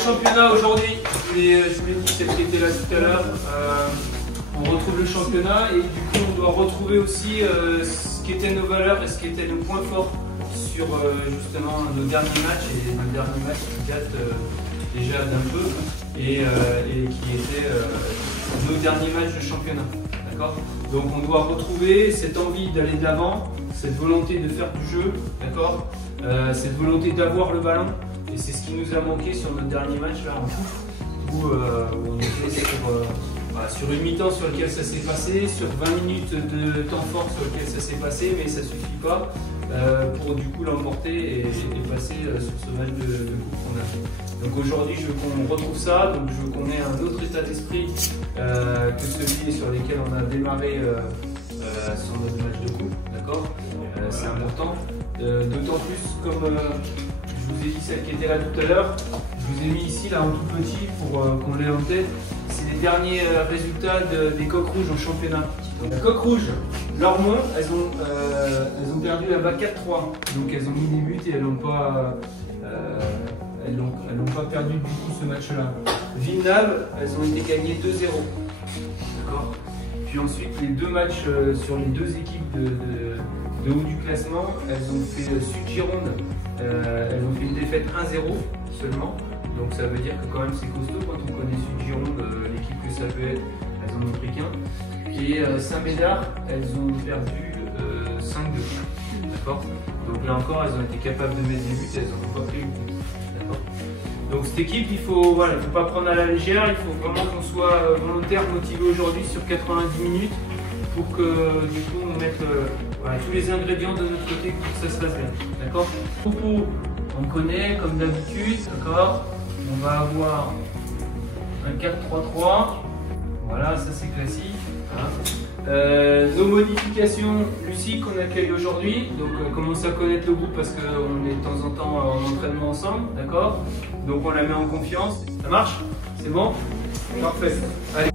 championnat aujourd'hui. Je vous l'ai dit, celle qui était là tout à l'heure. On retrouve le championnat et du coup on doit retrouver aussi ce qui étaient nos valeurs et ce qui étaient nos points forts sur justement nos derniers matchs et nos derniers matchs qui datent déjà d'un peu et qui étaient nos derniers matchs de championnat. D'accord ? Donc on doit retrouver cette envie d'aller de l'avant, cette volonté de faire du jeu, d'accord ? Cette volonté d'avoir le ballon et c'est ce qui nous a manqué sur notre dernier match là en foot où on était sur une mi-temps sur lequel ça s'est passé, sur 20 minutes de temps fort sur lequel ça s'est passé, mais ça ne suffit pas pour du coup l'emporter et passer sur ce match de coupe qu'on a fait. Donc aujourd'hui je veux qu'on retrouve ça, donc je veux qu'on ait un autre état d'esprit que celui sur lequel on a démarré sur notre match de coupe, d'accord ? C'est important, d'autant plus comme je vous ai dit celle qui était là tout à l'heure, je vous ai mis ici là en tout petit pour qu'on l'ait en tête. C'est les derniers résultats des Coqs Rouges en championnat. Donc, les Coqs Rouges, Lormont, elles ont perdu là-bas 4-3. Donc elles ont mis des buts et elles n'ont pas perdu du coup ce match-là. Villeneuve, elles ont été gagnées 2-0. D'accord. Puis ensuite, les deux matchs sur les deux équipes de haut du classement, elles ont fait Sud-Gironde, elles ont fait une défaite 1-0 seulement. Donc ça veut dire que quand même c'est costaud quand on connaît Sud-Gironde, l'équipe que ça peut être, elles en ont pris qu'un. Et Saint-Médard, elles ont perdu 5-2. D'accord ? Donc là encore, elles ont été capables de mettre des buts, elles n'en ont pas pris beaucoup. D'accord ? Donc cette équipe, il faut pas prendre à la légère, il faut vraiment qu'on soit volontaire, motivé aujourd'hui sur 90 minutes pour que du coup on mette tous les ingrédients de notre côté pour que ça se passe bien. D'accord ? On connaît comme d'habitude, d'accord ? On va avoir un 4-3-3, voilà, ça c'est classique. Hein. Nos modifications, Lucie qu'on accueille aujourd'hui, donc commence à connaître le groupe parce qu'on est de temps en temps en entraînement ensemble, d'accord ? Donc on la met en confiance. Ça marche ? C'est bon ? Parfait. Allez.